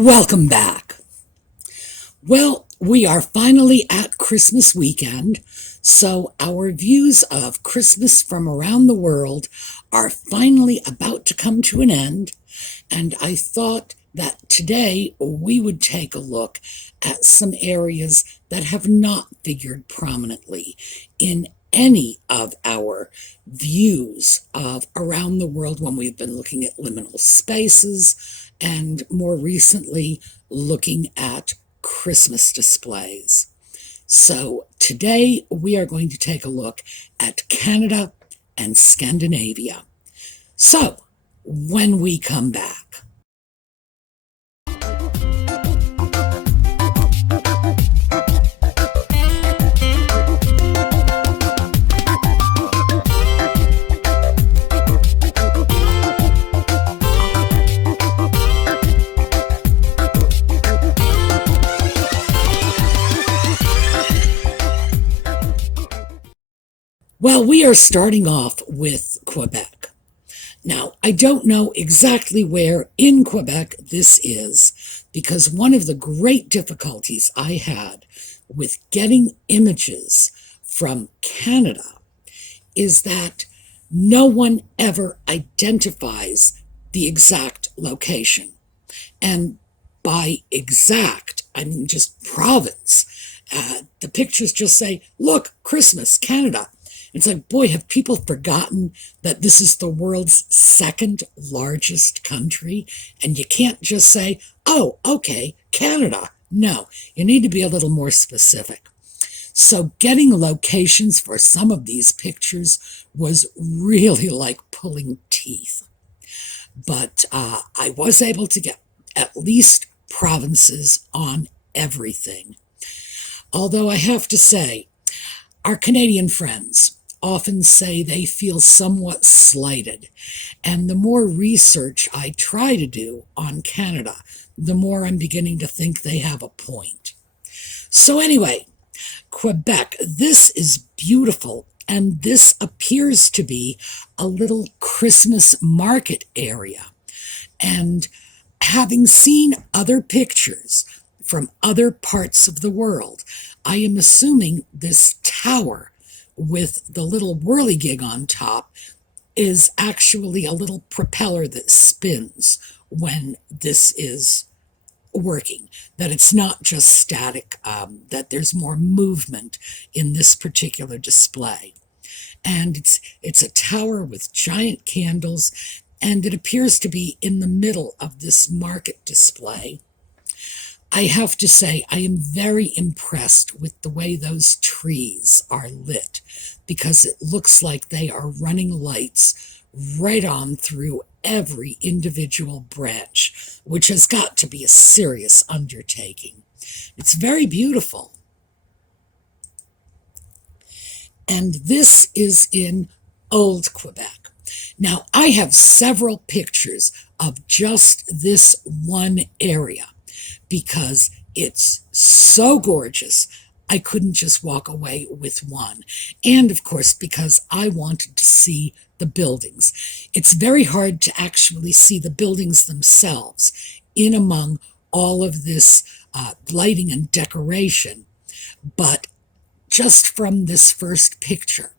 Welcome back. Well, we are finally at Christmas weekend, so our views of Christmas from around the world are finally about to come to an end, and I thought that today we would take a look at some areas that have not figured prominently in any of our views of around the world when we've been looking at liminal spaces and more recently looking at Christmas displays. So today we are going to take a look at Canada and Scandinavia. So when we come back. Well, we are starting off with Quebec. Now, I don't know exactly where in Quebec this is, because one of the great difficulties I had with getting images from Canada is that no one ever identifies the exact location. And by exact, I mean just province. The pictures just say, look, Christmas, Canada. It's like, boy, have people forgotten that this is the world's second largest country? And you can't just say, oh, okay, Canada. No, you need to be a little more specific. So getting locations for some of these pictures was really like pulling teeth. But I was able to get at least provinces on everything. Although I have to say, our Canadian friends often say they feel somewhat slighted. And the more research I try to do on Canada, the more I'm beginning to think they have a point. So anyway, Quebec, this is beautiful. And this appears to be a little Christmas market area. And having seen other pictures from other parts of the world, I am assuming this tower with the little whirligig on top is actually a little propeller that spins when this is working, that it's not just static, that there's more movement in this particular display. And it's a tower with giant candles, and it appears to be in the middle of this market display. I have to say, I am very impressed with the way those trees are lit, because it looks like they are running lights right on through every individual branch, which has got to be a serious undertaking. It's very beautiful. And this is in Old Quebec. Now, I have several pictures of just this one area, because it's so gorgeous, I couldn't just walk away with one. And of course, because I wanted to see the buildings. It's very hard to actually see the buildings themselves in among all of this lighting and decoration. But just from this first picture,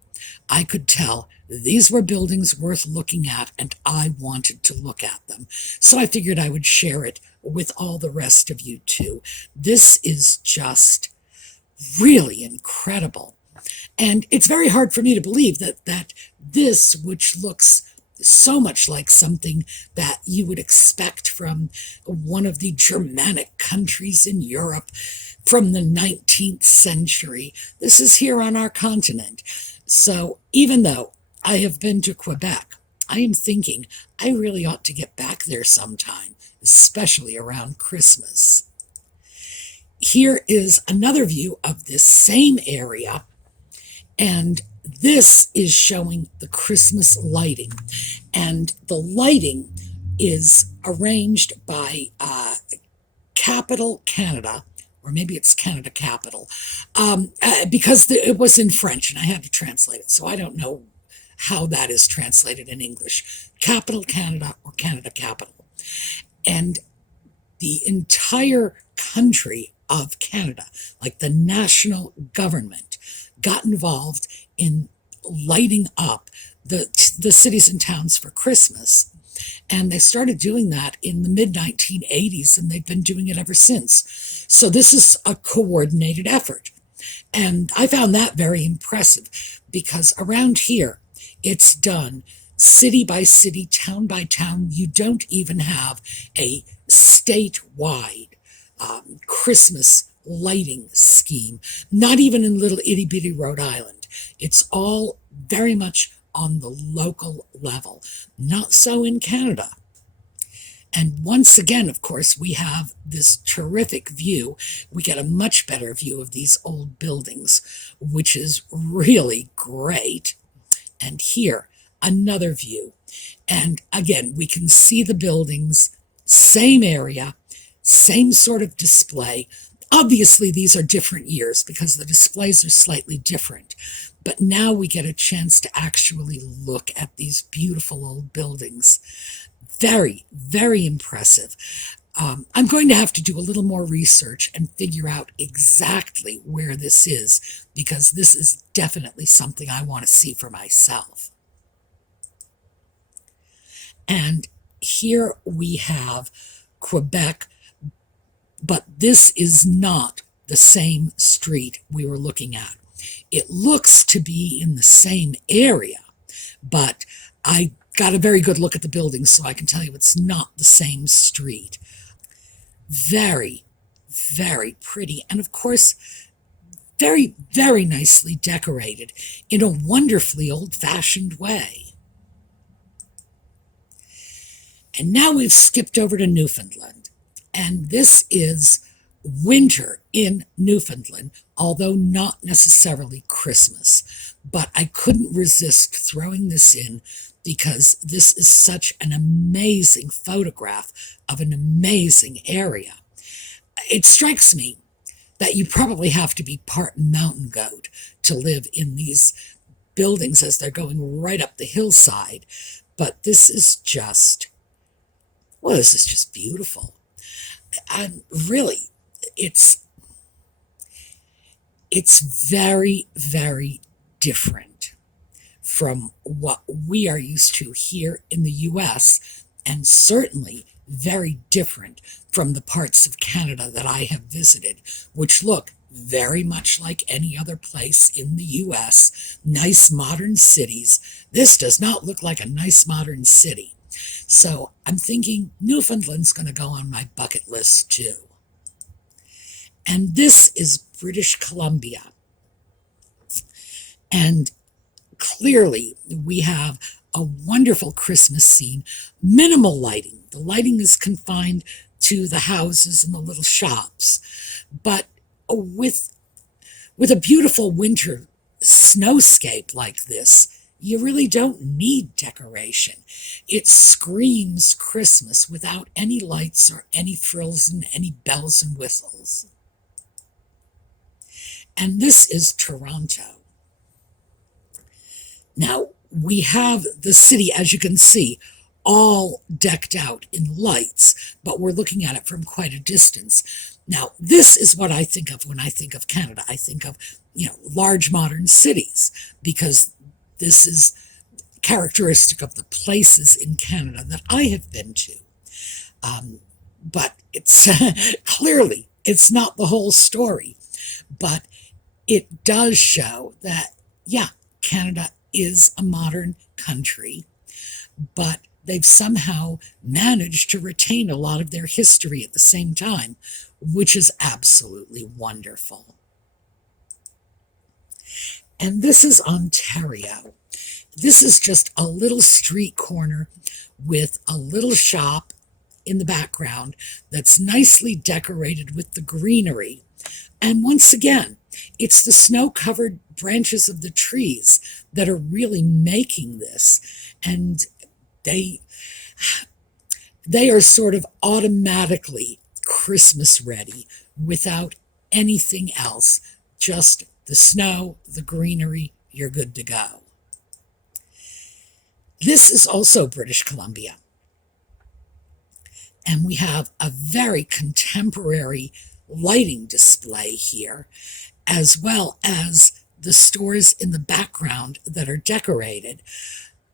I could tell these were buildings worth looking at, and I wanted to look at them. So I figured I would share it with all the rest of you too. This is just really incredible. And it's very hard for me to believe that this, which looks so much like something that you would expect from one of the Germanic countries in Europe from the 19th century, this is here on our continent. So even though I have been to Quebec, I am thinking I really ought to get back there sometime, especially around Christmas. Here is another view of this same area, and this is showing the Christmas lighting. And the lighting is arranged by Capital Canada, or maybe it's Canada Capital, because it was in French and I had to translate it, so I don't know how that is translated in English. Capital Canada or Canada Capital. And the entire country of Canada, like the national government, got involved in lighting up the cities and towns for Christmas. And they started doing that in the mid-1980s, and they've been doing it ever since. So this is a coordinated effort. And I found that very impressive because around here, it's done city by city, town by town. You don't even have a statewide Christmas lighting scheme, not even in little itty bitty Rhode Island. It's all very much on the local level. Not so in Canada. And once again, of course, we have this terrific view. We get a much better view of these old buildings, which is really great. And here, another view. And again, we can see the buildings, same area, same sort of display. Obviously, these are different years because the displays are slightly different. But now we get a chance to actually look at these beautiful old buildings. Very, very impressive. I'm going to have to do a little more research and figure out exactly where this is, because this is definitely something I want to see for myself. And here we have Quebec, but this is not the same street we were looking at. It looks to be in the same area, but I got a very good look at the buildings, so I can tell you it's not the same street. Very, very pretty. And of course, very, very nicely decorated in a wonderfully old-fashioned way. And now we've skipped over to Newfoundland. And this is winter in Newfoundland, although not necessarily Christmas. But I couldn't resist throwing this in because this is such an amazing photograph of an amazing area. It strikes me that you probably have to be part mountain goat to live in these buildings as they're going right up the hillside. But this is just, well, this is just beautiful. And really, it's very, very different from what we are used to here in the US, and certainly very different from the parts of Canada that I have visited, which look very much like any other place in the US. Nice modern cities. This does not look like a nice modern city. So I'm thinking Newfoundland's going to go on my bucket list too. And this is British Columbia. And clearly we have a wonderful Christmas scene, minimal lighting. The lighting is confined to the houses and the little shops. But with a beautiful winter snowscape like this, you really don't need decoration. It screams Christmas without any lights or any frills and any bells and whistles. And this is Toronto. Now, we have the city, as you can see, all decked out in lights, but we're looking at it from quite a distance. Now, this is what I think of when I think of Canada. I think of, large modern cities, because this is characteristic of the places in Canada that I have been to. But it's clearly, it's not the whole story. But it does show that, Canada is a modern country, but they've somehow managed to retain a lot of their history at the same time, which is absolutely wonderful. And this is Ontario. This is just a little street corner with a little shop in the background that's nicely decorated with the greenery. And once again, it's the snow-covered branches of the trees that are really making this. And they are sort of automatically Christmas ready without anything else. Just the snow, the greenery, you're good to go. This is also British Columbia. And we have a very contemporary lighting display here, as well as the stores in the background that are decorated.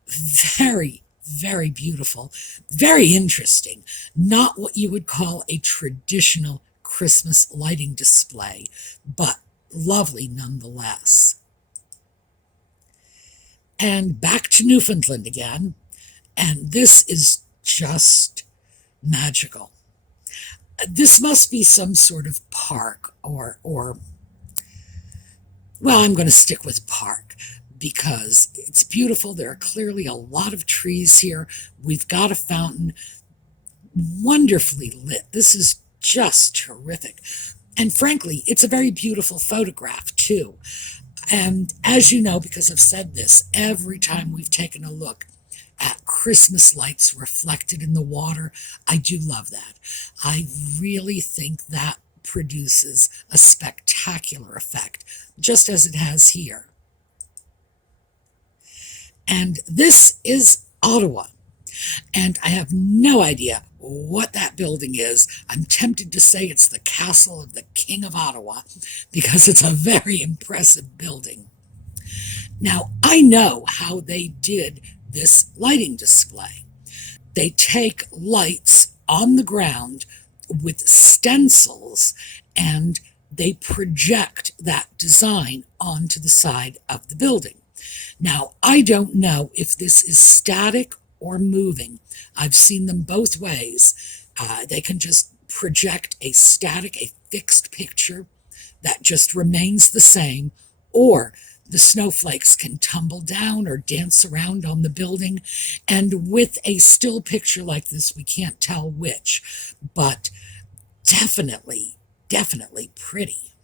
Very, very beautiful, very interesting. Not what you would call a traditional Christmas lighting display, but lovely nonetheless. And back to Newfoundland again, and this is just magical. This must be some sort of park or well, I'm going to stick with park because it's beautiful. There are clearly a lot of trees here. We've got a fountain, wonderfully lit. This is just terrific. And frankly, it's a very beautiful photograph too. And as you know, because I've said this, every time we've taken a look at Christmas lights reflected in the water, I do love that. I really think that produces a spectacular effect, just as it has here. And this is Ottawa. And I have no idea what that building is. I'm tempted to say it's the castle of the King of Ottawa because it's a very impressive building. Now, I know how they did this lighting display. They take lights on the ground with stencils and they project that design onto the side of the building. Now, I don't know if this is static or moving. I've seen them both ways. They can just project a static, a fixed picture that just remains the same, or the snowflakes can tumble down or dance around on the building. And with a still picture like this, we can't tell which, but definitely, definitely pretty.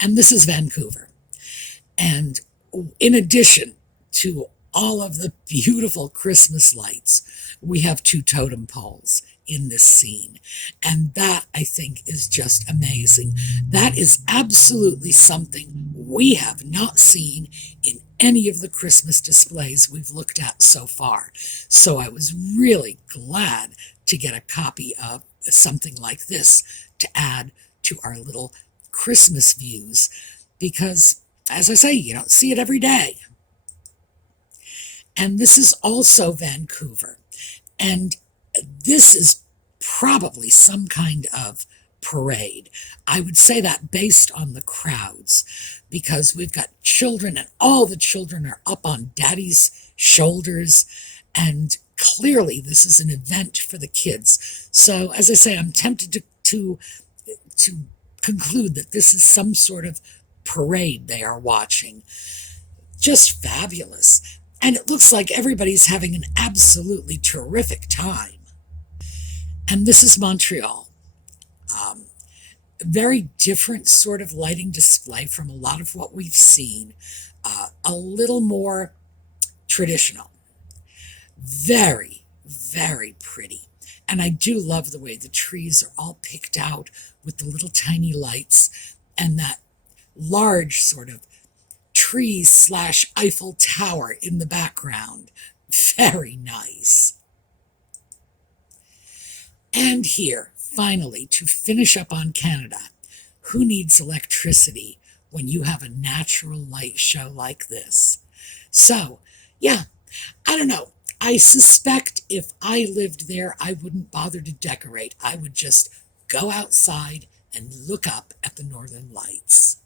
And this is Vancouver. And in addition to all of the beautiful Christmas lights, we have 2 totem poles in this scene. And that, I think, is just amazing. That is absolutely something we have not seen in any of the Christmas displays we've looked at so far. So I was really glad to get a copy of something like this to add to our little Christmas views, because, as I say, you don't see it every day. And this is also Vancouver. And this is probably some kind of parade. I would say that based on the crowds, because we've got children and all the children are up on daddy's shoulders. And clearly this is an event for the kids. So as I say, I'm tempted to conclude that this is some sort of parade they are watching. Just fabulous. And it looks like everybody's having an absolutely terrific time. And this is Montreal. Very different sort of lighting display from a lot of what we've seen. A little more traditional. Very, very pretty. And I do love the way the trees are all picked out with the little tiny lights and that large sort of tree/Eiffel Tower in the background. Very nice. And here, finally, to finish up on Canada, who needs electricity when you have a natural light show like this? So, yeah, I don't know. I suspect if I lived there, I wouldn't bother to decorate. I would just go outside and look up at the northern lights.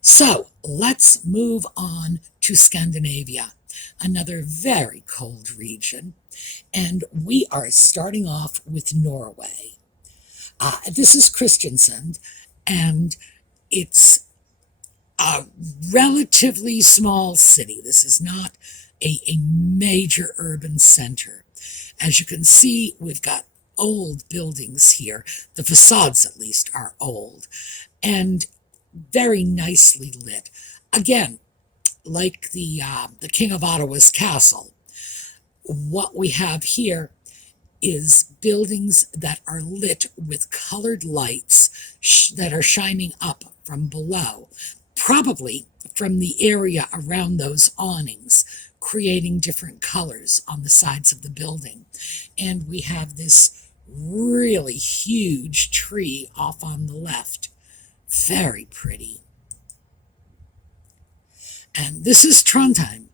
So let's move on to Scandinavia, another very cold region. And we are starting off with Norway. This is Kristiansand, and it's a relatively small city. This is not a major urban center. As you can see, we've got old buildings here. The facades, at least, are old and very nicely lit. Again, like the King of Ottawa's castle, what we have here is buildings that are lit with colored lights that are shining up from below, probably from the area around those awnings. creating different colors on the sides of the building. And we have this really huge tree off on the left. Very pretty. And this is Trondheim.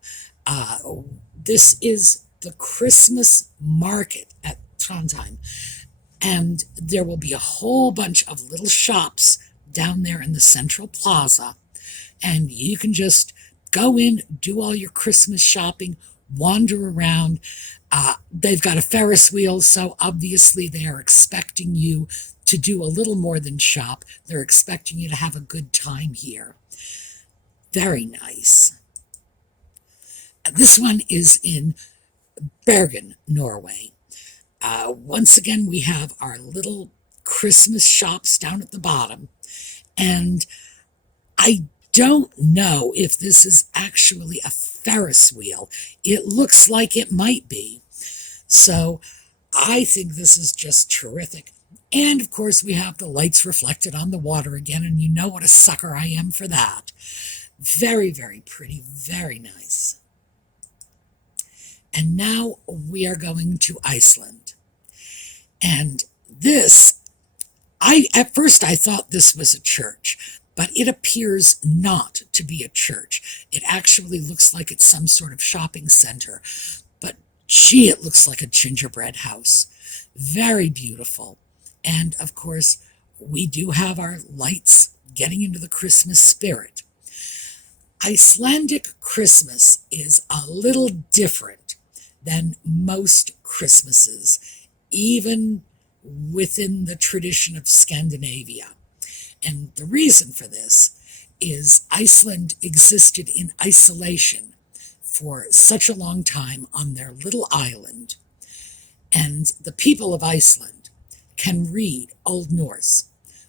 This is the Christmas market at Trondheim. And there will be a whole bunch of little shops down there in the central plaza. And you can just go in, do all your Christmas shopping, wander around. They've got a Ferris wheel, so obviously they are expecting you to do a little more than shop. They're expecting you to have a good time here. Very nice. This one is in Bergen, Norway. Once again, we have our little Christmas shops down at the bottom. And I don't know if this is actually a Ferris wheel. It looks like it might be. So I think this is just terrific. And of course, we have the lights reflected on the water again, and you know what a sucker I am for that. Very, very pretty, very nice. And now we are going to Iceland. And this, at first I thought this was a church, but it appears not to be a church. It actually looks like it's some sort of shopping center. But gee, it looks like a gingerbread house. Very beautiful. And of course, we do have our lights getting into the Christmas spirit. Icelandic Christmas is a little different than most Christmases, even within the tradition of Scandinavia. And the reason for this is Iceland existed in isolation for such a long time on their little island. And the people of Iceland can read Old Norse,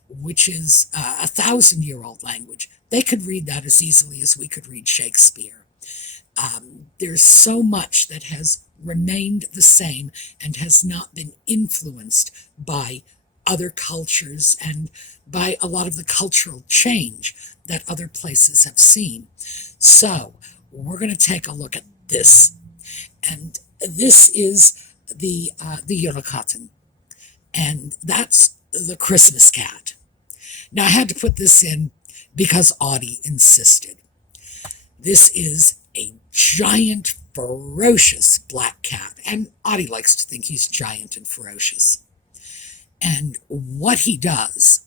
which is a 1,000-year-old language. They could read that as easily as we could read Shakespeare. There's so much that has remained the same and has not been influenced by other cultures and by a lot of the cultural change that other places have seen. So we're going to take a look at this. And this is the Julekatten. And that's the Christmas cat. Now I had to put this in because Audie insisted. This is a giant, ferocious black cat. And Audie likes to think he's giant and ferocious. And what he does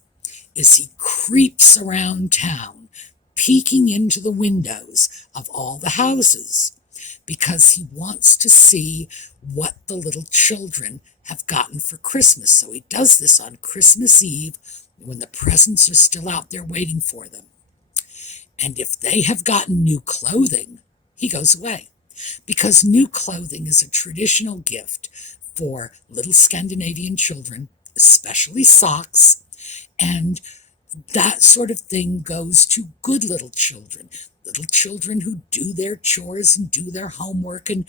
is he creeps around town, peeking into the windows of all the houses, because he wants to see what the little children have gotten for Christmas. So he does this on Christmas Eve, when the presents are still out there waiting for them. And if they have gotten new clothing, he goes away. Because new clothing is a traditional gift for little Scandinavian children, especially socks, and that sort of thing goes to good little children who do their chores and do their homework and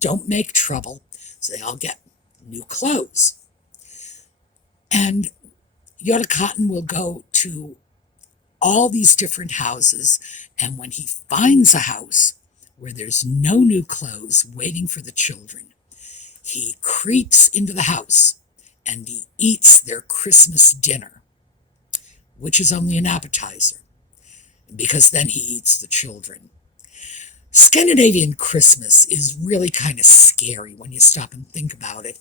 don't make trouble. So they all get new clothes. And Julekatten will go to all these different houses, and when he finds a house where there's no new clothes waiting for the children, he creeps into the house and he eats their Christmas dinner, which is only an appetizer, because then he eats the children. Scandinavian Christmas is really kind of scary when you stop and think about it.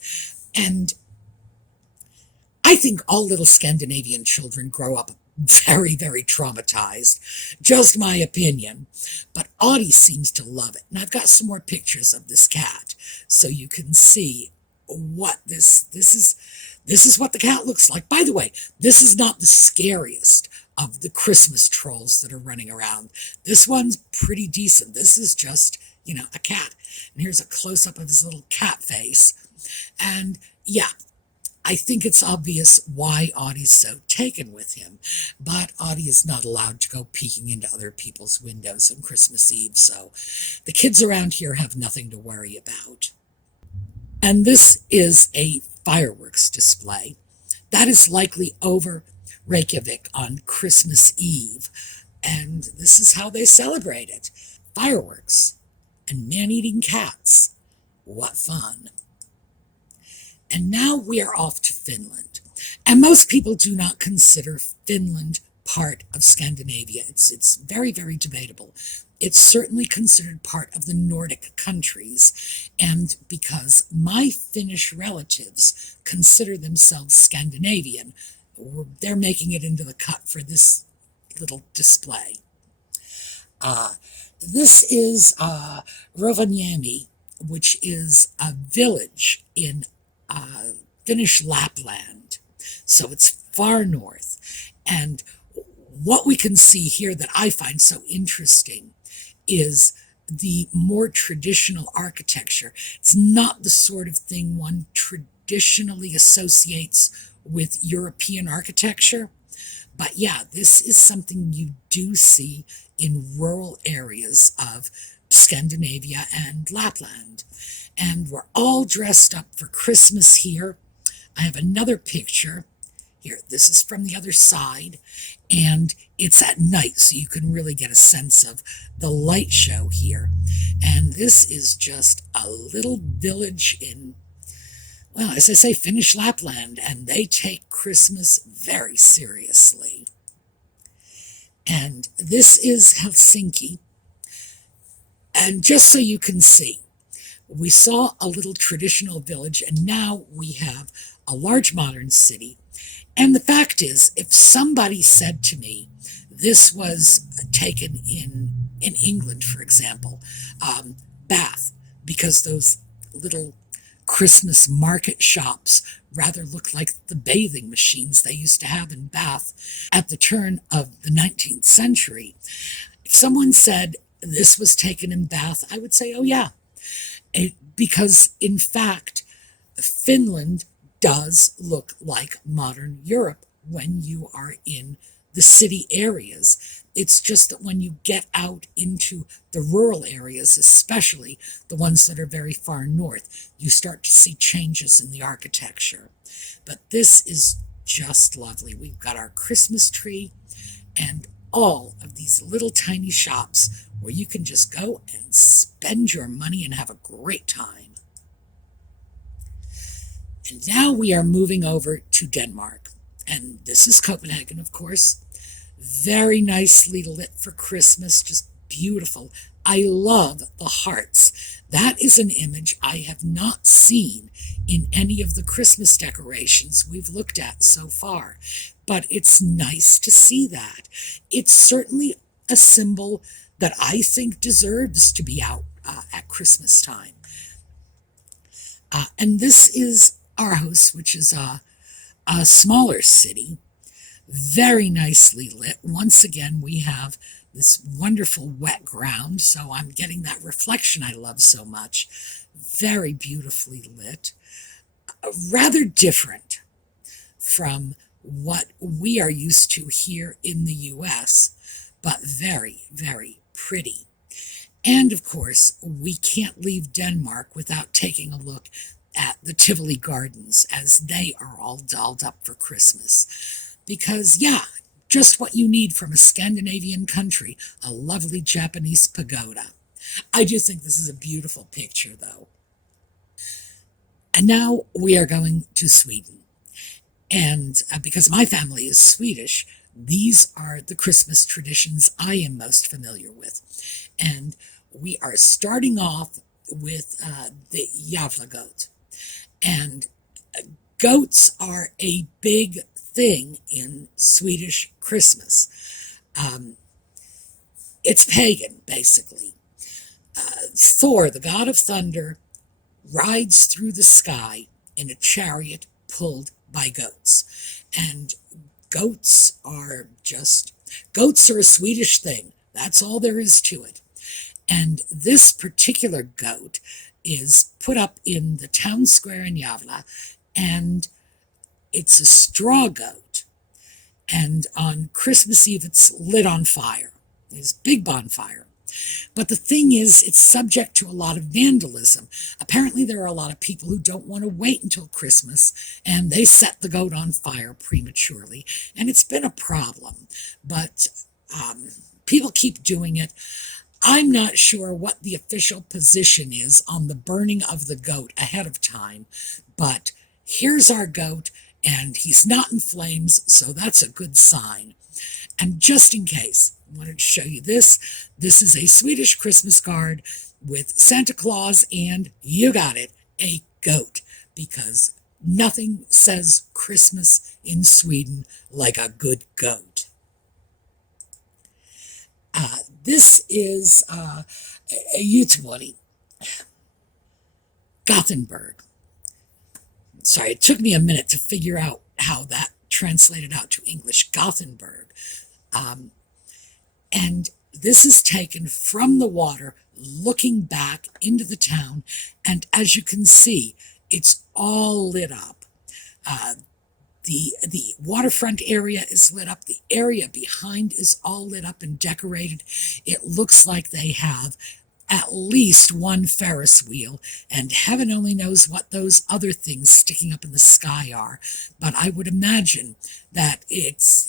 And I think all little Scandinavian children grow up very, very traumatized. Just my opinion. But Audie seems to love it. And I've got some more pictures of this cat so you can see what this is what the cat looks like. By the way, this is not the scariest of the Christmas trolls that are running around. This one's pretty decent. This is just, a cat. And here's a close-up of his little cat face. And yeah, I think it's obvious why Audie's so taken with him. But Audie is not allowed to go peeking into other people's windows on Christmas Eve, so the kids around here have nothing to worry about. And this is a fireworks display. That is likely over Reykjavik on Christmas Eve. And this is how they celebrate it. Fireworks. and man-eating cats. What fun. And now we are off to Finland. And most people do not consider Finland part of Scandinavia. It's very, very debatable. It's certainly considered part of the Nordic countries. And because my Finnish relatives consider themselves Scandinavian, they're making it into the cut for this little display. This is Rovaniemi, which is a village in Finnish Lapland. So it's far north. And what we can see here that I find so interesting is the more traditional architecture. It's not the sort of thing one traditionally associates with European architecture. But yeah, this is something you do see in rural areas of Scandinavia and Lapland. And we're all dressed up for Christmas here. I have another picture here. This is from the other side, and it's at night, so you can really get a sense of the light show here. And this is just a little village in, well, as I say, Finnish Lapland, and they take Christmas very seriously. And this is Helsinki. And just so you can see, we saw a little traditional village, and now we have a large modern city. And the fact is, if somebody said to me, this was taken in England, for example, Bath, because those little Christmas market shops rather look like the bathing machines they used to have in Bath at the turn of the 19th century. If someone said this was taken in Bath, I would say, oh yeah. Because in fact, Finland does look like modern Europe when you are in the city areas. It's just that when you get out into the rural areas, especially the ones that are very far north, you start to see changes in the architecture. But this is just lovely. We've got our Christmas tree and all of these little tiny shops where you can just go and spend your money and have a great time. And now we are moving over to Denmark. And this is Copenhagen, of course. Very nicely lit for Christmas, just beautiful. I love the hearts. That is an image I have not seen in any of the Christmas decorations we've looked at so far. But it's nice to see that. It's certainly a symbol that I think deserves to be out at Christmas time. And this is Aarhus, which is a smaller city, very nicely lit. Once again, we have this wonderful wet ground, so I'm getting that reflection I love so much. Very beautifully lit. Rather different from what we are used to here in the US, but very, very pretty. And of course, we can't leave Denmark without taking a look at the Tivoli Gardens, as they are all dolled up for Christmas. Because, yeah, just what you need from a Scandinavian country, a lovely Japanese pagoda. I do think this is a beautiful picture, though. And now we are going to Sweden. And because my family is Swedish, these are the Christmas traditions I am most familiar with. And we are starting off with the Javlagoat. And goats are a big thing in Swedish Christmas. It's pagan, basically. Thor, the god of thunder, rides through the sky in a chariot pulled by goats. And goats are a Swedish thing. That's all there is to it. And this particular goat is put up in the town square in Gävle, and it's a straw goat. And on Christmas Eve, it's lit on fire. It's a big bonfire. But the thing is, it's subject to a lot of vandalism. Apparently, there are a lot of people who don't want to wait until Christmas, and they set the goat on fire prematurely. And it's been a problem. But people keep doing it. I'm not sure what the official position is on the burning of the goat ahead of time, but here's our goat, and he's not in flames, so that's a good sign. And just in case, I wanted to show you this. This is a Swedish Christmas card with Santa Claus and, you got it, a goat, because nothing says Christmas in Sweden like a good goat. This is a Udemy, Gothenburg. Sorry, it took me a minute to figure out how that translated out to English. Gothenburg. And this is taken from the water, looking back into the town, and as you can see, it's all lit up. The waterfront area is lit up. The area behind is all lit up and decorated. It looks like they have at least one Ferris wheel, and heaven only knows what those other things sticking up in the sky are. But I would imagine that it's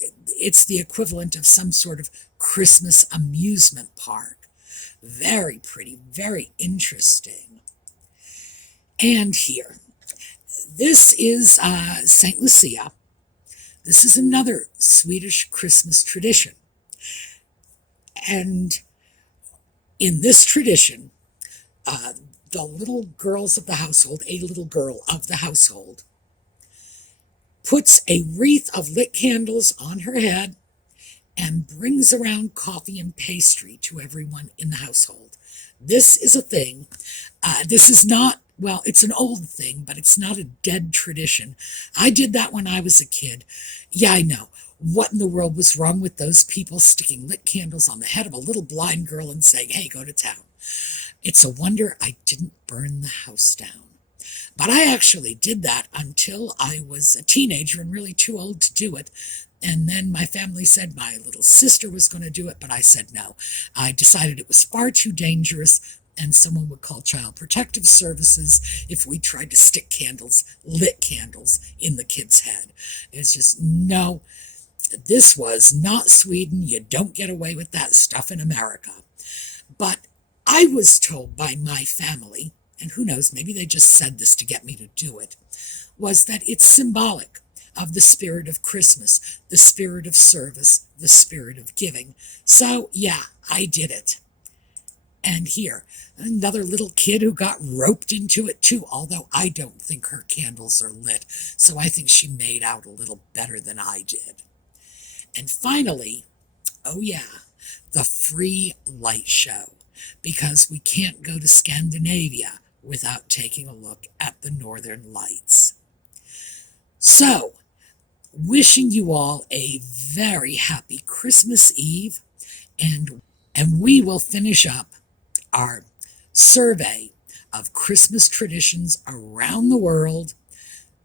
the equivalent of some sort of Christmas amusement park. Very pretty, very interesting. And here, this is St. Lucia. This is another Swedish Christmas tradition. And in this tradition, the little girls of the household, a little girl of the household, puts a wreath of lit candles on her head and brings around coffee and pastry to everyone in the household. This is a thing. This is not, well, it's an old thing, but it's not a dead tradition. I did that when I was a kid. Yeah, I know. What in the world was wrong with those people sticking lit candles on the head of a little blind girl and saying, hey, go to town? It's a wonder I didn't burn the house down. But I actually did that until I was a teenager and really too old to do it. And then my family said my little sister was going to do it, but I said no. I decided it was far too dangerous, and someone would call Child Protective Services if we tried to stick candles, lit candles, in the kid's head. It's just, no, this was not Sweden. You don't get away with that stuff in America. But I was told by my family, and who knows, maybe they just said this to get me to do it, was that it's symbolic of the spirit of Christmas, the spirit of service, the spirit of giving. So, yeah, I did it. And here, another little kid who got roped into it too, although I don't think her candles are lit, so I think she made out a little better than I did. And finally, oh yeah, the free light show, because we can't go to Scandinavia without taking a look at the Northern Lights. So, wishing you all a very happy Christmas Eve, and we will finish up our survey of Christmas traditions around the world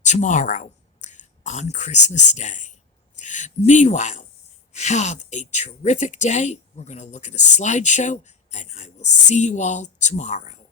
tomorrow on Christmas Day. Meanwhile, have a terrific day. We're going to look at a slideshow, and I will see you all tomorrow.